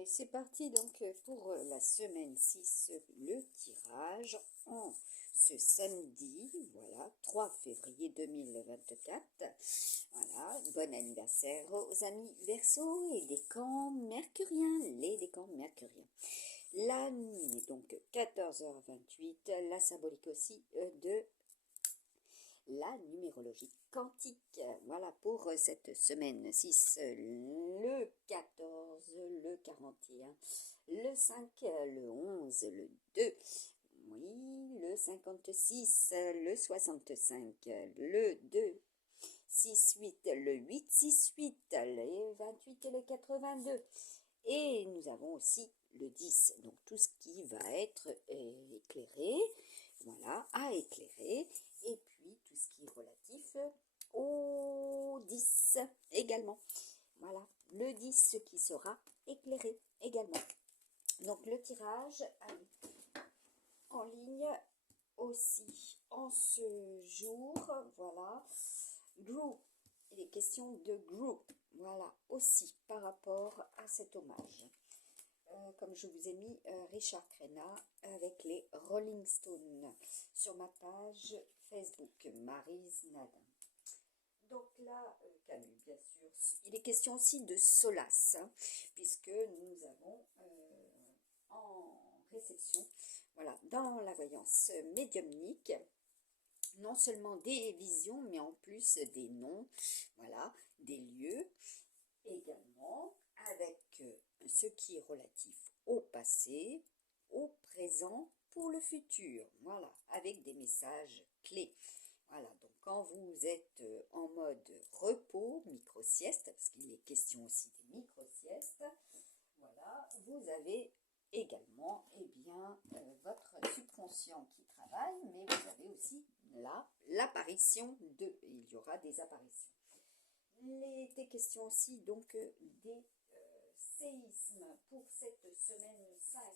Allez, c'est parti donc pour la semaine 6, le tirage en ce samedi, voilà, 3 février 2024. Voilà, bon anniversaire aux amis Verseau et décans mercuriens, les décans mercuriens. La nuit est donc 14h28, la symbolique aussi de la numérologie quantique. Voilà pour cette semaine 6, le 14, le 41, le 5, le 11, le 2, oui, le 56, le 65, le 2, 6, 8, le 8, 6, 8, le 28 et le 82. Et nous avons aussi le 10, donc tout ce qui va être éclairé, voilà, à éclairer, et puis tout ce qui est relatif au 10 également. Voilà, le 10 qui sera éclairé également. Donc le tirage en ligne aussi en ce jour, voilà, group, il est question de group, voilà, aussi par rapport à cet hommage. Comme je vous ai mis Richard Crenna avec les Rolling Stones sur ma page Facebook, Maryse Nadin. Donc là, Camus, bien sûr, il est question aussi de solace, hein, puisque nous avons en réception, voilà, dans la voyance médiumnique, non seulement des visions, mais en plus des noms, voilà, des lieux, également avec ce qui est relatif au passé, au présent, pour le futur, voilà, avec des messages clés. Voilà, donc quand vous êtes en mode repos, micro-sieste, parce qu'il est question aussi des micro-siestes, voilà, vous avez également votre subconscient qui travaille, mais vous avez aussi là l'apparition il y aura des apparitions. Il était question aussi donc des séismes pour cette semaine 5,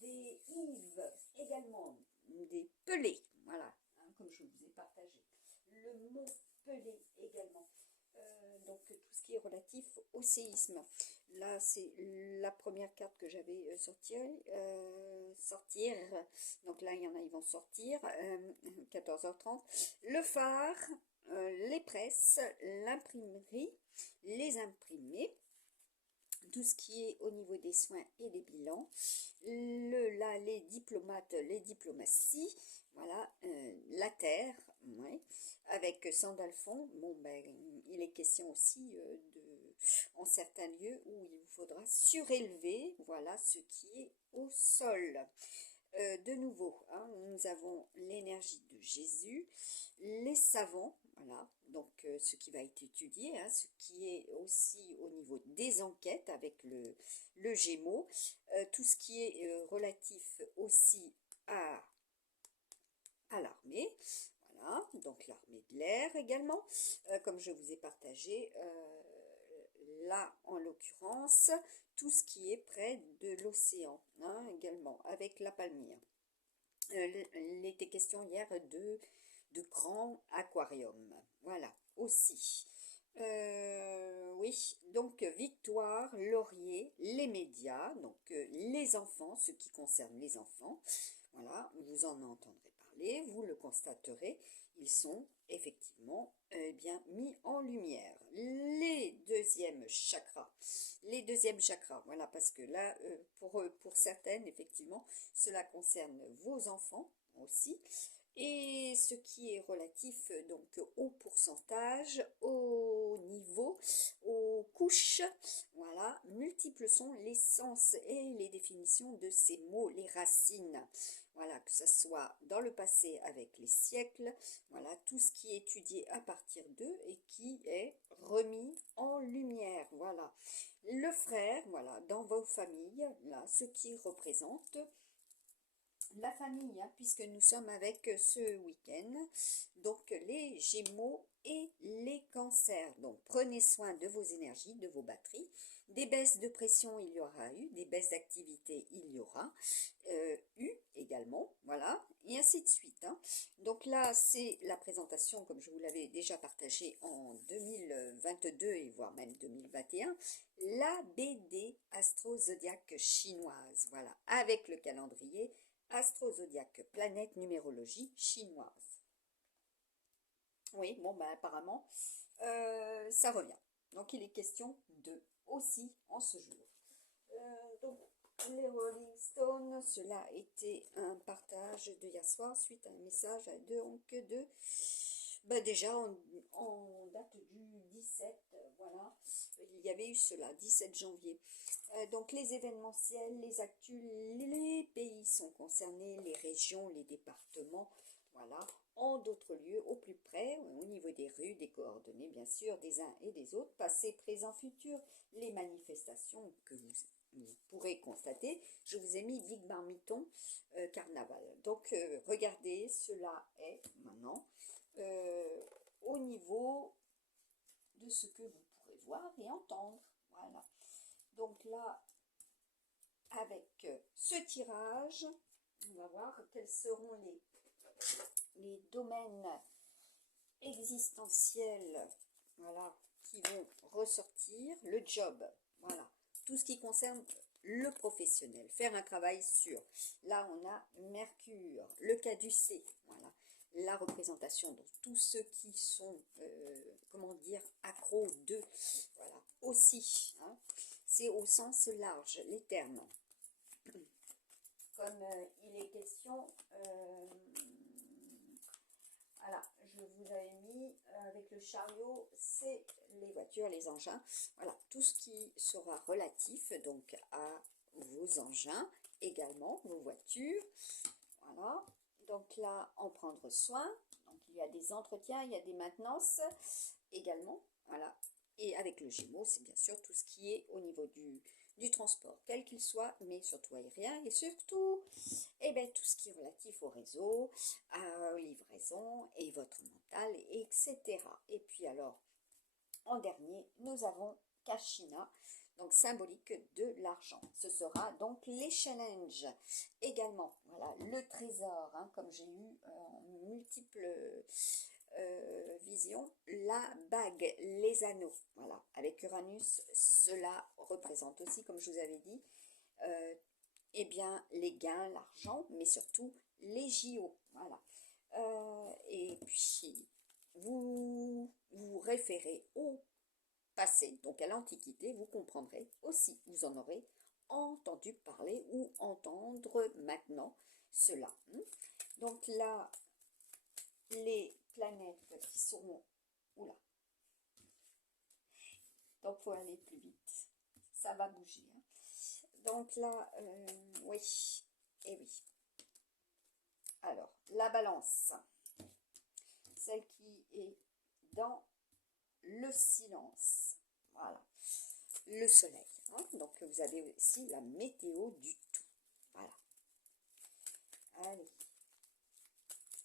des Yves également, des Pelés, voilà, hein, comme je vous ai partagé, le mont Pelé également. Donc tout ce qui est relatif au séisme. Là, c'est la première carte que j'avais sortir. Donc là, il y en a, ils vont sortir. 14h30. Le phare, les presses, l'imprimerie, les imprimés, tout ce qui est au niveau des soins et des bilans, les diplomates, les diplomaties, voilà, la terre, ouais, avec Sandalphon. Bon, ben, il est question aussi en certains lieux où il vous faudra surélever, voilà, ce qui est au sol. De nouveau, hein, nous avons l'énergie de Jésus, les savants, voilà, donc ce qui va être étudié, hein, ce qui est aussi au niveau des enquêtes avec le Gémeaux, tout ce qui est relatif aussi à l'armée, voilà, donc l'armée de l'air également, comme je vous ai partagé là en l'occurrence, tout ce qui est près de l'océan, hein, également, avec la palmyre. Il était question hier de grands aquariums, voilà, aussi. Oui, donc victoire, laurier, les médias, donc les enfants, ce qui concerne les enfants, voilà, vous en entendrez parler, vous le constaterez, ils sont effectivement bien mis en lumière. Les deuxièmes chakras, voilà, parce que là, pour certaines, effectivement, cela concerne vos enfants aussi. Et ce qui est relatif donc au pourcentage, au niveau, aux couches, voilà, multiples sont les sens et les définitions de ces mots, les racines, voilà, que ce soit dans le passé avec les siècles, voilà, tout ce qui est étudié à partir d'eux et qui est remis en lumière, voilà. Le frère, voilà, dans vos familles, là, ce qui représente la famille, hein, puisque nous sommes avec ce week-end, donc les Gémeaux et les Cancers. Donc prenez soin de vos énergies, de vos batteries. Des baisses de pression, il y aura eu, des baisses d'activité, il y aura eu également, voilà, et ainsi de suite, hein. Donc là, c'est la présentation, comme je vous l'avais déjà partagé en 2022 et voire même 2021, la BD astro-zodiaque chinoise. Voilà, avec le calendrier astro-zodiaque planète numérologie chinoise. Oui, bon, ben apparemment, ça revient. Donc, il est question de aussi en ce jour. Donc, les Rolling Stones, cela a été un partage de hier soir suite à un message de déjà en date du 17, voilà, il y avait eu cela, 17 janvier. Donc les événementiels, les actus, les pays sont concernés, les régions, les départements, voilà, en d'autres lieux, au plus près, au niveau des rues, des coordonnées, bien sûr, des uns et des autres, passé, présent, futur, les manifestations que vous pourrez constater. Je vous ai mis Big Marmiton Carnaval. Donc, regardez, cela est maintenant au niveau de ce que vous pourrez voir et entendre. Voilà. Donc là, avec ce tirage, on va voir quels seront les domaines existentiels, voilà, qui vont ressortir. Le job, voilà, tout ce qui concerne le professionnel, faire un travail sûr. Là, on a Mercure, le caducée, voilà, la représentation de tous ceux qui sont, comment dire, accros de, voilà, aussi, hein, c'est au sens large, les termes. Comme il est question, voilà, je vous avais mis avec le chariot, c'est les voitures, les engins, voilà, tout ce qui sera relatif donc à vos engins, également vos voitures, voilà, donc là, en prendre soin, donc il y a des entretiens, il y a des maintenances également, voilà, et avec le Gémeaux, c'est bien sûr tout ce qui est au niveau du transport, quel qu'il soit, mais surtout aérien, et surtout, eh bien, tout ce qui est relatif au réseau, à livraison, et votre mental, etc. Et puis alors, en dernier, nous avons Kashina, donc symbolique de l'argent. Ce sera donc les challenges. Également, voilà, le trésor, hein, comme j'ai eu en multiples visions, la bague, les anneaux, voilà, avec Uranus, cela représente aussi, comme je vous avais dit, eh bien, les gains, l'argent, mais surtout les JO, voilà. Et puis, vous vous référez au passé, donc à l'Antiquité, vous comprendrez aussi, vous en aurez entendu parler ou entendre maintenant cela. Donc là, les planètes qui seront... Oula. Donc, il faut aller plus vite. Ça va bouger. Hein. Donc là, oui. Et oui. Alors, la balance. Celle qui est dans le silence. Voilà. Le soleil. Hein. Donc, vous avez aussi la météo du tout. Voilà. Allez.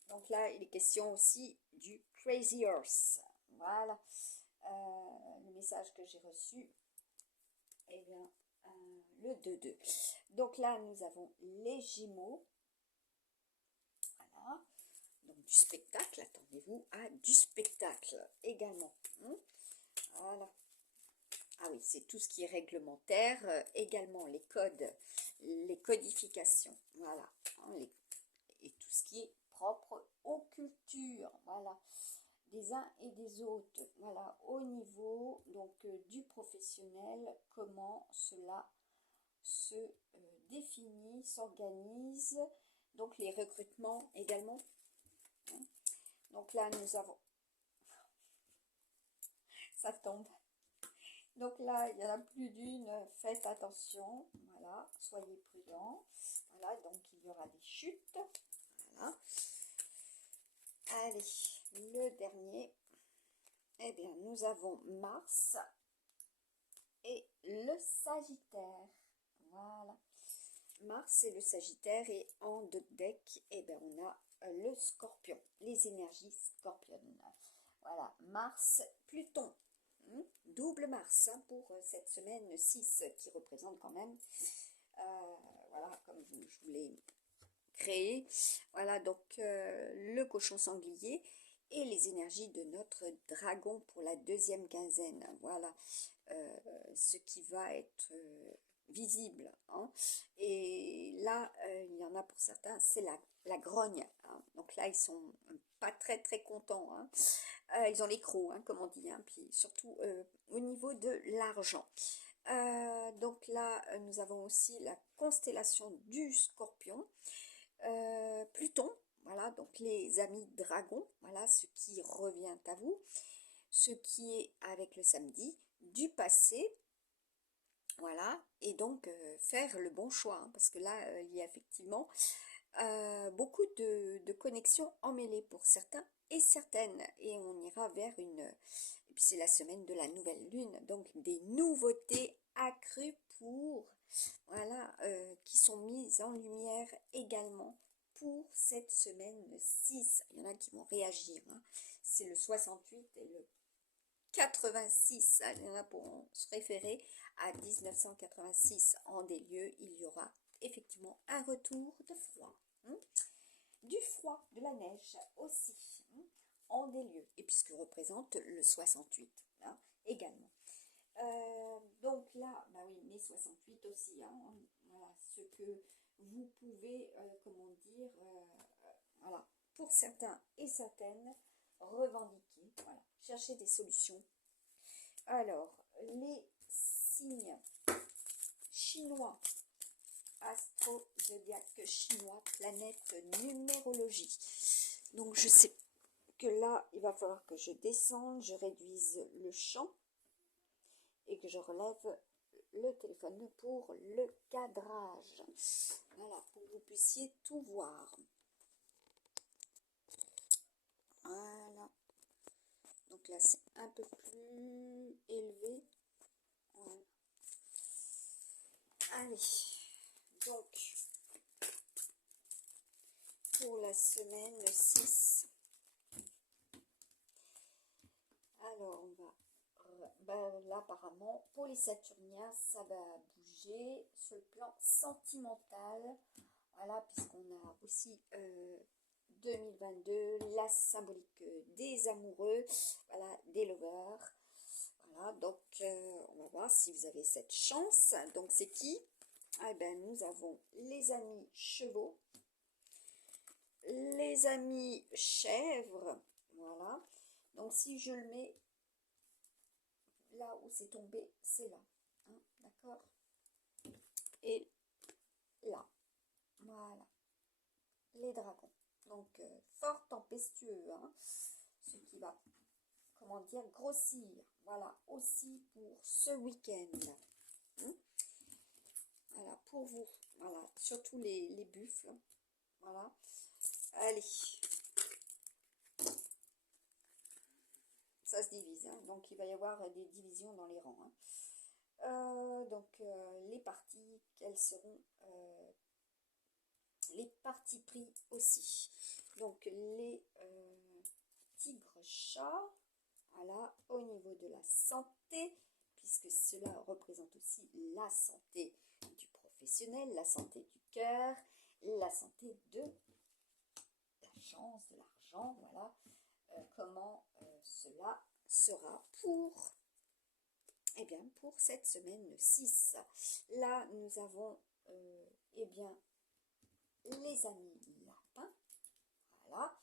Donc là, il est question aussi du Crazy Horse. Voilà. Le message que j'ai reçu. Eh bien, le 2-2. Donc là, nous avons les Gémeaux. Voilà. Donc du spectacle, attendez-vous à du spectacle également. Voilà. Ah oui, c'est tout ce qui est réglementaire, également les codes, les codifications, voilà, hein, et tout ce qui est propre aux cultures, voilà, des uns et des autres, voilà, au niveau donc du professionnel, comment cela se définit, s'organise, donc les recrutements également. Hein. Donc là, nous avons, ça tombe. Donc là, il y en a plus d'une, faites attention, voilà, soyez prudents, voilà, donc il y aura des chutes, voilà. Allez, le dernier, eh bien, nous avons Mars et le Sagittaire, voilà. Mars et le Sagittaire, et en deux deck, eh bien, on a le Scorpion, les énergies scorpionnes, voilà, Mars, Pluton. Double Mars hein, pour cette semaine 6 qui représente quand même, voilà, comme je vous l'ai créé, voilà, donc le cochon sanglier et les énergies de notre dragon pour la deuxième quinzaine, voilà, ce qui va être visible, hein. Et là, il y en a pour certains, c'est la grogne, hein. Donc là, ils sont pas très contents, hein. Ils ont les crocs, hein, comme on dit, hein. Puis surtout au niveau de l'argent. Donc là, nous avons aussi la constellation du Scorpion, Pluton, voilà, donc les amis dragons, voilà, ce qui revient à vous, ce qui est avec le samedi, du passé, voilà, et donc faire le bon choix, hein, parce que là, il y a effectivement beaucoup de connexions emmêlées pour certains et certaines, et on ira vers et puis c'est la semaine de la nouvelle lune, donc des nouveautés accrues voilà, qui sont mises en lumière également pour cette semaine 6. Il y en a qui vont réagir, hein. C'est le 68 et le 86, il y en a pour se référer à 1986 en des lieux, il y aura effectivement un retour de froid, hein. Du froid, de la neige aussi, hein, en des lieux, et puisque représente le 68, hein, également. Donc là, bah oui, mai 68 aussi, hein, voilà, ce que vous pouvez, comment dire, voilà, pour certains et certaines, revendiquer, voilà, chercher des solutions. Alors, les signes chinois, astro-zodiaque chinois, planète numérologie. Donc, je sais que là, il va falloir que je descende, je réduise le champ et que je relève le téléphone pour le cadrage. Voilà, pour que vous puissiez tout voir. Voilà. Donc là, c'est un peu plus élevé. Voilà. Allez, donc, pour la semaine 6, alors on va, ben là apparemment, pour les Saturniens, ça va bouger sur le plan sentimental, voilà, puisqu'on a aussi 2022, la symbolique des amoureux, voilà, des lovers. Voilà, donc on va voir si vous avez cette chance. Donc c'est qui? Eh ben, nous avons les amis chevaux, les amis chèvres, voilà. Donc si je le mets là où c'est tombé, c'est là, hein, d'accord? Et là, voilà, les dragons. Donc fort tempestueux, hein, ce qui va, comment dire, grossir. Voilà, aussi pour ce week-end. Hein. Voilà, pour vous. Voilà, surtout les buffles. Voilà. Allez. Ça se divise, hein. Donc il va y avoir des divisions dans les rangs, hein. Les parties, quelles seront les partis pris aussi. Donc les tigres chats, voilà, au niveau de la santé, puisque cela représente aussi la santé du professionnel, la santé du cœur, la santé de la chance, de l'argent, voilà. Comment cela sera pour, eh bien, pour cette semaine 6. Là, nous avons, eh bien, les amis lapins, voilà.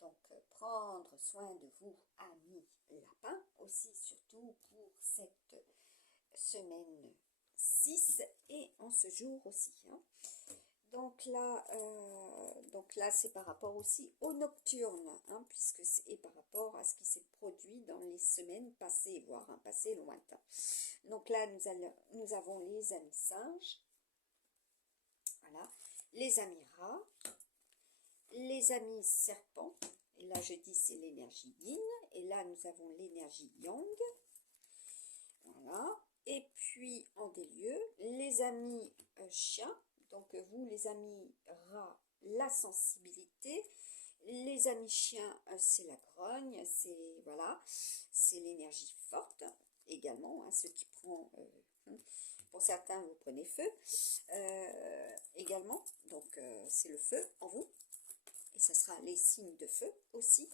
Donc, prendre soin de vous, amis lapins, aussi surtout pour cette semaine 6 et en ce jour aussi, hein. Donc là c'est par rapport aussi au nocturne, hein, puisque c'est par rapport à ce qui s'est produit dans les semaines passées, voire un passé lointain. Donc là, nous avons les amis singes, voilà, les amis rats, les amis serpents, et là je dis c'est l'énergie yin, et là nous avons l'énergie yang, voilà, et puis en des lieux, les amis chiens. Donc vous, les amis rats, la sensibilité. Les amis chiens, c'est la grogne, c'est voilà, c'est l'énergie forte également, hein, ce qui prend, pour certains, vous prenez feu également. Donc c'est le feu en vous. Et ça sera les signes de feu aussi,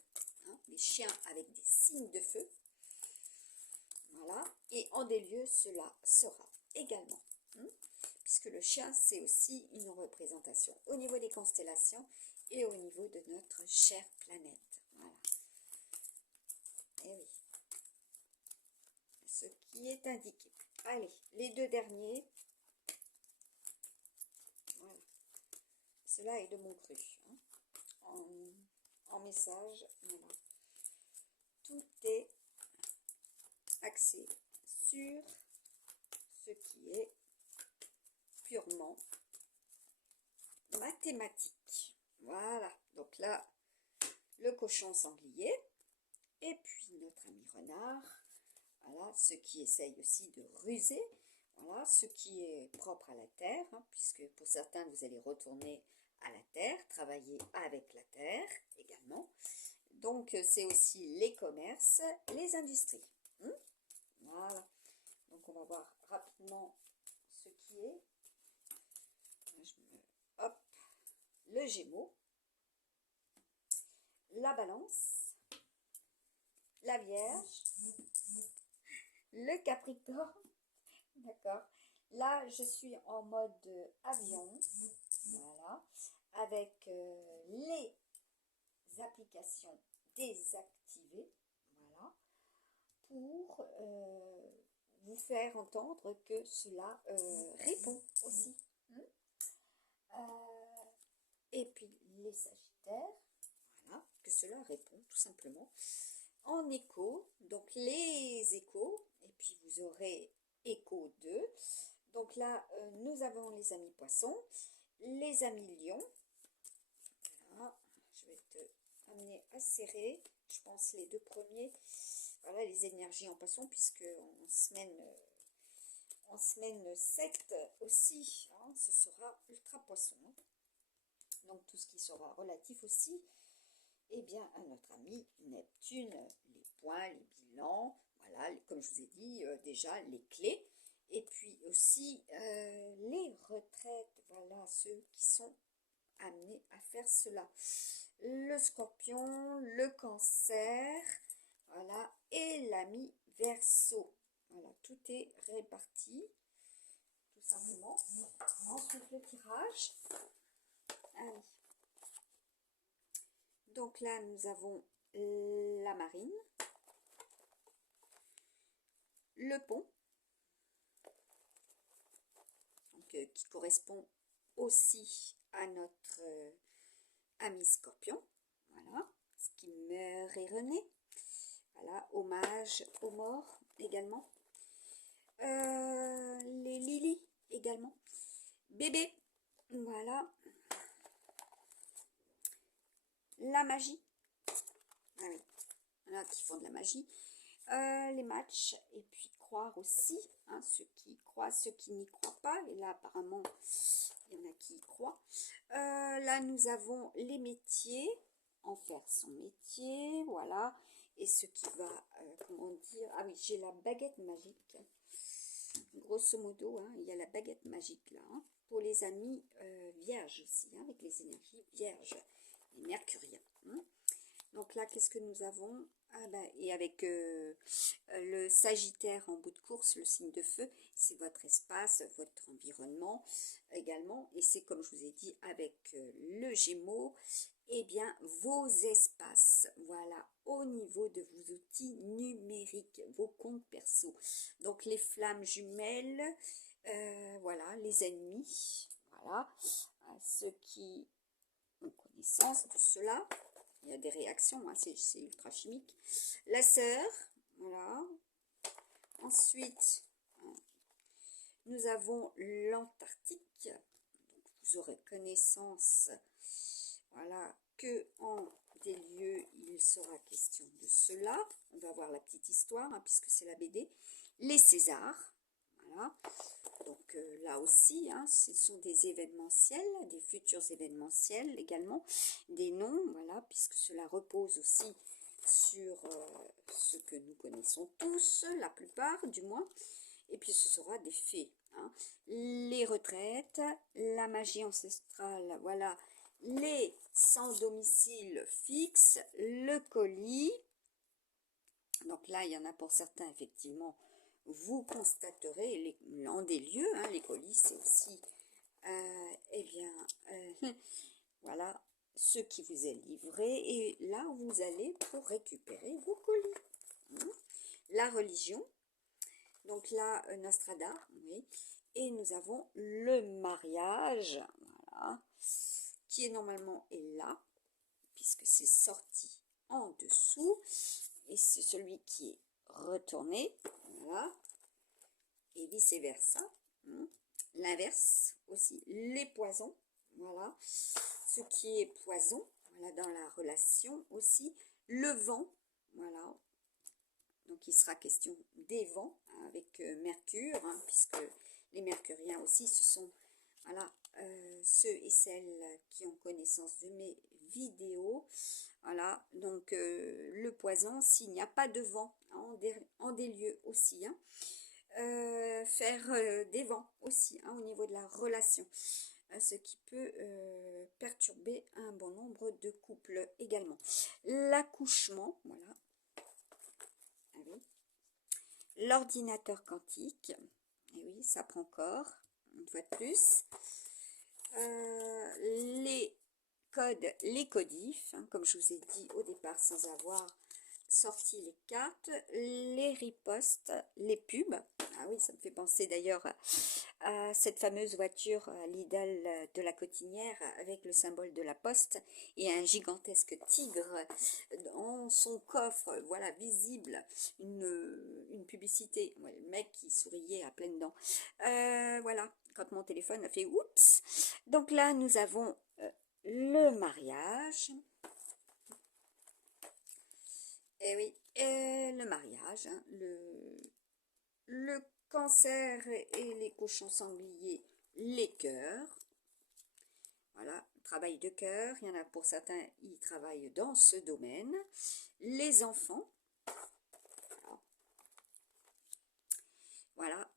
hein, les chiens avec des signes de feu. Voilà, et en des lieux, cela sera également. puisque le chien, c'est aussi une représentation au niveau des constellations et au niveau de notre chère planète. Voilà. Et oui. Ce qui est indiqué. Allez, les deux derniers. Voilà. Cela est de mon cru. Hein. En message, voilà. Tout est axé sur ce qui est purement mathématique. Voilà. Donc là, le cochon sanglier. Et puis notre ami renard. Voilà, ce qui essaye aussi de ruser. Voilà, ce qui est propre à la terre, hein, puisque pour certains, vous allez retourner à la terre, travailler avec la terre également. Donc, c'est aussi les commerces, les industries. Voilà. Donc, on va voir rapidement ce qui est. Hop, le Gémeaux, la Balance, la Vierge, le Capricorne. D'accord. Là, je suis en mode avion. Voilà. Avec les applications désactivées. Voilà. Pour vous faire entendre que cela répond aussi. Et puis les Sagittaires. Voilà. Que cela répond tout simplement. En écho. Donc les échos. Et puis vous aurez écho 2. Donc là, nous avons les amis poissons, les amis lions. Voilà, je vais te amener à serrer, je pense les deux premiers. Voilà les énergies en poisson, puisque en semaine 7 aussi, hein, ce sera ultra poisson. Hein. Donc tout ce qui sera relatif aussi, eh bien, à notre ami Neptune, les points, les bilans, voilà, comme je vous ai dit, déjà les clés. Et puis aussi les retraites, voilà, ceux qui sont amenés à faire cela. Le scorpion, le cancer, voilà, et l'ami Verseau. Voilà, tout est réparti, tout simplement. Ensuite, le tirage. Allez. Donc là, nous avons la marine, le pont, donc, qui correspond aussi à notre ami Scorpion. Voilà, ce qui meurt et renaît. Voilà, hommage aux morts également. Les lilies également. Bébé, voilà. La magie. Ah oui, voilà, qui font de la magie. Les matchs, et puis croire aussi, hein, ceux qui croient, ceux qui n'y croient pas, et là apparemment il y en a qui y croient. Là nous avons les métiers, en faire son métier, voilà, et ce qui va, comment dire, ah oui, j'ai la baguette magique, grosso modo, hein, il y a la baguette magique là, hein, pour les amis vierges aussi, hein, avec les énergies vierges et mercuriens. Hein. Donc là, qu'est-ce que nous avons? Ah ben, et avec le Sagittaire en bout de course, le signe de feu, c'est votre espace, votre environnement également. Et c'est comme je vous ai dit avec le Gémeaux, eh bien vos espaces, voilà, au niveau de vos outils numériques, vos comptes perso. Donc les flammes jumelles, voilà, les ennemis, voilà, ceux qui ont connaissance de cela. Il y a des réactions, hein, c'est ultra chimique. La sœur, voilà. Ensuite, nous avons l'Antarctique. Vous aurez connaissance, voilà, que en des lieux, il sera question de cela. On va voir la petite histoire, hein, puisque c'est la BD. Les Césars, voilà. Donc là aussi, hein, ce sont des événementiels, des futurs événementiels également, des noms, voilà, puisque cela repose aussi sur ce que nous connaissons tous, la plupart du moins, et puis ce sera des faits. Hein. Les retraites, la magie ancestrale, voilà, les sans domicile fixe, le colis. Donc là, il y en a pour certains, effectivement, vous constaterez en des lieux, hein, les colis, c'est aussi, eh bien, voilà, ce qui vous est livré, et là, vous allez pour récupérer vos colis. Hein. La religion, donc là, Nostrada, oui, et nous avons le mariage, voilà, qui est normalement est là, puisque c'est sorti en dessous, et c'est celui qui est retourné, voilà, et vice versa. Hein. L'inverse aussi, les poisons, voilà, ce qui est poison, voilà, dans la relation aussi, le vent, voilà, donc il sera question des vents, hein, avec Mercure, hein, puisque les mercuriens aussi, ce sont, voilà, ceux et celles qui ont connaissance de mes vidéos, voilà, donc le poison, s'il n'y a pas de vent, hein, en des lieux aussi, hein, faire des vents aussi, hein, au niveau de la relation, ce qui peut perturber un bon nombre de couples également. L'accouchement, voilà, ah oui. L'ordinateur quantique, et oui, ça prend corps, une fois de plus. Les codes, les codifs, hein, comme je vous ai dit au départ sans avoir sorti les cartes, les ripostes, les pubs. Ah oui, ça me fait penser d'ailleurs à cette fameuse voiture à l'idole de la Cotinière avec le symbole de la poste et un gigantesque tigre dans son coffre, voilà, visible, une publicité, ouais, le mec qui souriait à pleines dents. Voilà, quand mon téléphone a fait oups. Donc là, nous avons le mariage. Et oui, le mariage, hein, le cancer et les cochons sangliers, les cœurs. Voilà, travail de cœur. Il y en a pour certains, ils travaillent dans ce domaine. Les enfants. Voilà,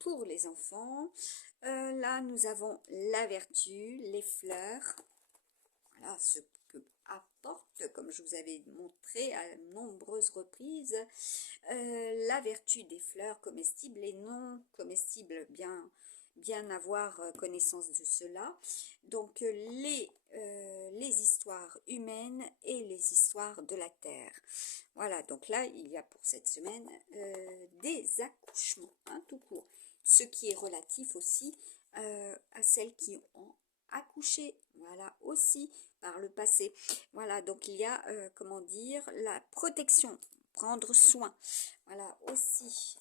pour les enfants. Là, nous avons la vertu, les fleurs. Voilà, ce que apporte, comme je vous avais montré à nombreuses reprises, la vertu des fleurs comestibles et non comestibles, bien avoir connaissance de cela. Donc les histoires humaines et les histoires de la terre. Voilà, donc là il y a pour cette semaine des accouchements, hein, tout court. Ce qui est relatif aussi à celles qui ont accouché, voilà, aussi par le passé. Voilà, donc il y a, comment dire, la protection, prendre soin. Voilà, aussi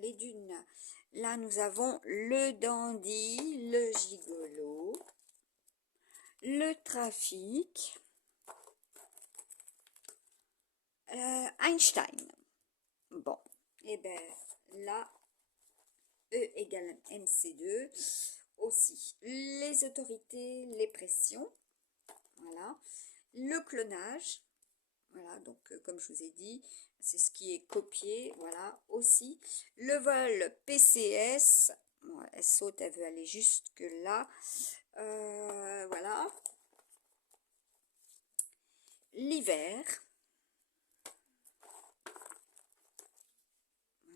les dunes. Là, nous avons le dandy, le gigolo, le trafic, Einstein. Bon, et bien là, E égale MC2 aussi. Les autorités, les pressions, voilà. Le clonage, voilà, donc comme je vous ai dit, c'est ce qui est copié, voilà, aussi. Le vol PCS, bon, elle saute, elle veut aller jusque là, voilà. L'hiver,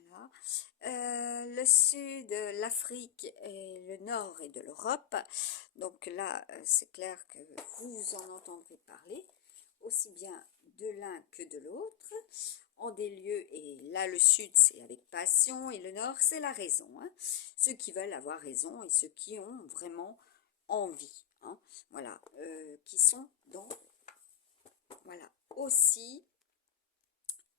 voilà. Le sud, l'Afrique et le nord et de l'Europe, donc là, c'est clair que vous en entendrez parler, aussi bien de l'un que de l'autre, en des lieux, et là le sud c'est avec passion et le nord c'est la raison, hein. Ceux qui veulent avoir raison et ceux qui ont vraiment envie, hein, voilà, qui sont dans, voilà, aussi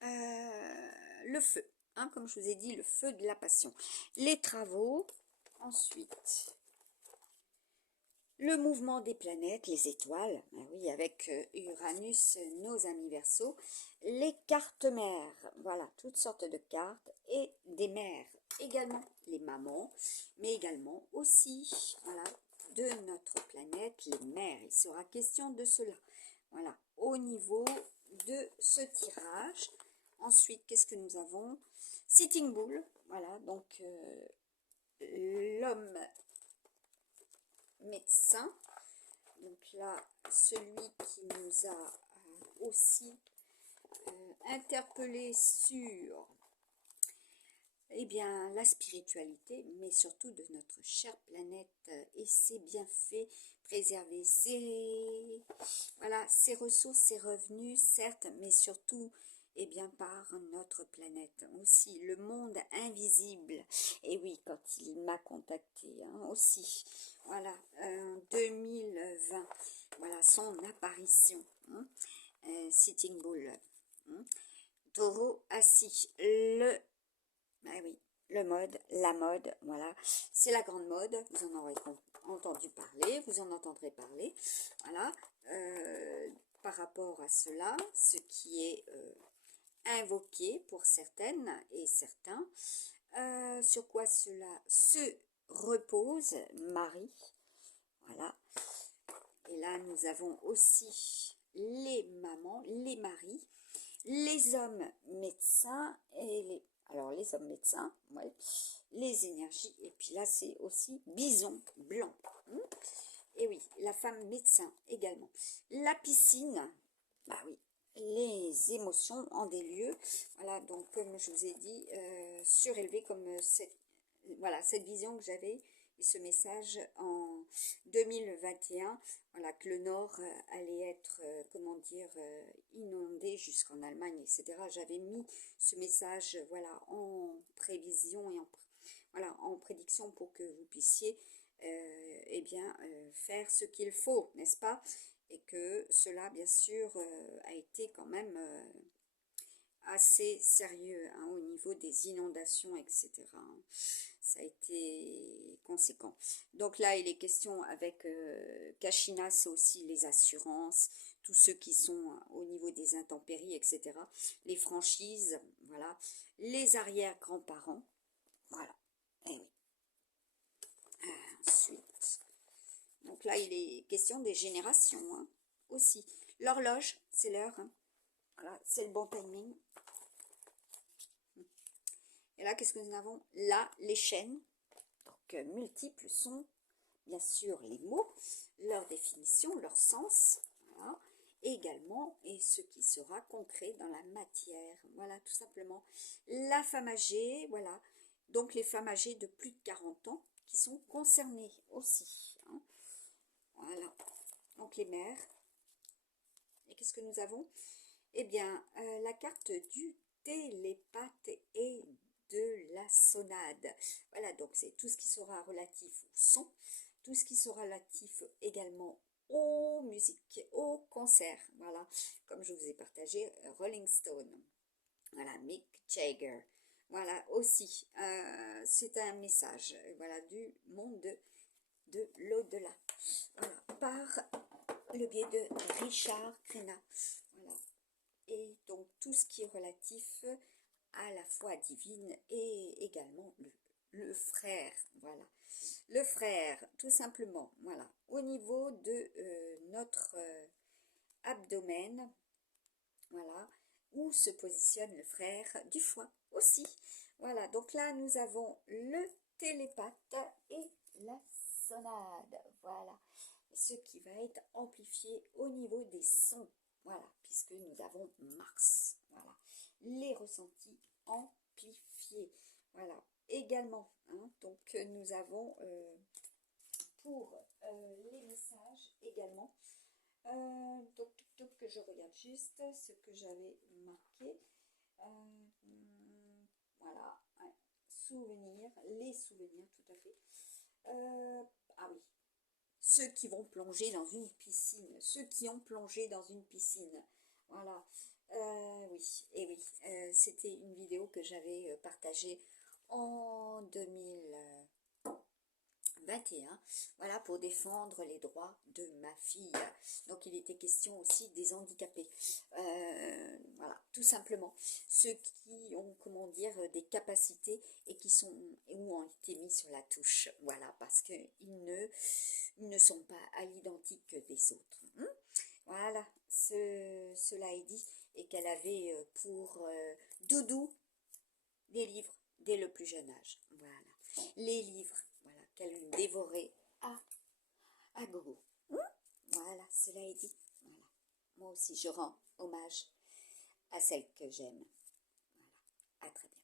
le feu, hein, comme je vous ai dit, le feu de la passion, les travaux, ensuite le mouvement des planètes, les étoiles, ben oui, avec Uranus, nos amis Verseaux, les cartes mères, voilà, toutes sortes de cartes, et des mères, également les mamans, mais également aussi, voilà, de notre planète, les mères. Il sera question de cela, voilà, au niveau de ce tirage. Ensuite, qu'est-ce que nous avons? Sitting Bull, voilà, donc l'homme médecin, donc là celui qui nous a aussi interpellé sur eh bien, la spiritualité, mais surtout de notre chère planète et ses bienfaits, préserver voilà, ses ressources, ses revenus, certes, mais surtout eh bien, par notre planète aussi, le monde invisible. Et oui, quand il m'a contacté aussi, voilà, 2020, voilà, son apparition, Sitting Bull, taureau assis, ah oui, le mode, la mode, voilà, c'est la grande mode, vous en aurez entendu parler, vous en entendrez parler, voilà, par rapport à cela, ce qui est invoqué pour certaines et certains, sur quoi cela se repose, Marie, voilà, et là nous avons aussi les mamans, les maris, les hommes médecins et les hommes médecins, ouais, les énergies, et puis là c'est aussi bison blanc, et oui, la femme médecin également, la piscine, bah oui, les émotions en des lieux, voilà, donc comme je vous ai dit, surélevé comme voilà, cette vision que j'avais, et ce message en 2021, voilà, que le Nord allait être, comment dire, inondé jusqu'en Allemagne, etc. J'avais mis ce message, voilà, en prévision et voilà, en prédiction pour que vous puissiez, eh bien, faire ce qu'il faut, n'est-ce pas? Et que cela, bien sûr, a été quand même assez sérieux au niveau des inondations, etc. Ça a été conséquent. Donc là, il est question avec Kashina, c'est aussi les assurances, tous ceux qui sont au niveau des intempéries, etc. Les franchises, voilà. Les arrière-grands-parents, voilà. Et oui. Ensuite, donc là, il est question des générations aussi. L'horloge, c'est l'heure. Voilà, c'est le bon timing. Et là, qu'est-ce que nous avons? Là, les chaînes. Donc, multiples sont, bien sûr, les mots, leur définition, leur sens. Voilà. Et également, et ce qui sera concret dans la matière. Voilà, tout simplement. La femme âgée, voilà. Donc, les femmes âgées de plus de 40 ans qui sont concernées aussi. Voilà. Donc, les mères. Et qu'est-ce que nous avons? Eh bien, la carte du télépathe et de la sonade. Voilà, donc c'est tout ce qui sera relatif au son, tout ce qui sera relatif également aux musiques, aux concerts. Voilà, comme je vous ai partagé, Rolling Stone. Voilà, Mick Jagger. Voilà, aussi, c'est un message, voilà, du monde de l'au-delà. Voilà, par le biais de Richard Crenna. Voilà. Et donc tout ce qui est relatif à la foi divine et également le frère, voilà. Le frère, tout simplement, voilà. Au niveau de notre abdomen, voilà, où se positionne le frère du foie aussi. Voilà, donc là nous avons le télépathe et la sonade, voilà. Ce qui va être amplifié au niveau des sons, voilà, puisque nous avons Mars, voilà, les ressentis amplifiés, voilà, également, donc nous avons pour les messages également, donc que je regarde juste ce que j'avais marqué, voilà, ouais, souvenirs, les souvenirs, tout à fait, ah oui, ceux qui vont plonger dans une piscine, ceux qui ont plongé dans une piscine, voilà, oui, et oui, c'était une vidéo que j'avais partagée en 2021, voilà, pour défendre les droits de ma fille. Donc il était question aussi des handicapés, voilà, tout simplement, ceux qui ont, comment dire, des capacités et qui sont ou ont été mis sur la touche, voilà, parce que ils ne sont pas à l'identique des autres. Voilà, cela est dit, et qu'elle avait pour doudou des livres dès le plus jeune âge. Voilà, les livres, voilà, qu'elle dévorait à gogo. Voilà, cela est dit. Voilà, moi aussi je rends hommage à celle que j'aime. Voilà, à très bientôt.